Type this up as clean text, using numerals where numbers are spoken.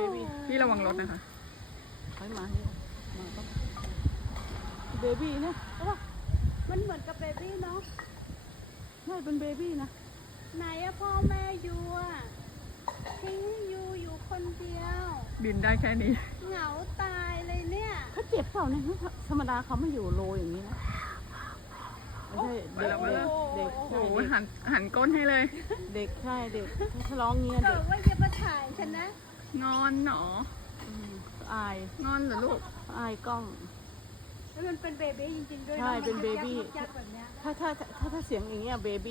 บบี้พี่ระวังรถนะคะถอยมาเนี่ยมาต้องเบบี้เนี่ยใช่ปะ มันเหมือนกับเบบี้เนาะ ไม่เป็นเบบี้นะ ไหนอะพ่อแม่ยูอะทิ้งยูอยู่คนเดียว บินได้แค่นี้ เหงาตายเลยเนี่ย เขาเจ็บเปล่าเนี่ยธรรมดาเขาไม่อยู่โลอย่างนี้นะไม่ใช่เด็ก โอ้ เด็ก โห เด็ก โอ้โห ใช่ โอ้ยหันก้นให้เลย เด็กใช่เด็กถ้าร้องเงี้ย บ เด็ อก กว่าอย่ามาถ่ายฉันนะ งอนหนอ อาย งอนเหรอลูก อายกล้อง แล้วมันเป็นเบบี้จริงๆด้วย ใช่ อะ เป็นเบบี้ ยักษ์แบบเนี้ย ถ้าเสียงอย่างเงี้ยเบบี้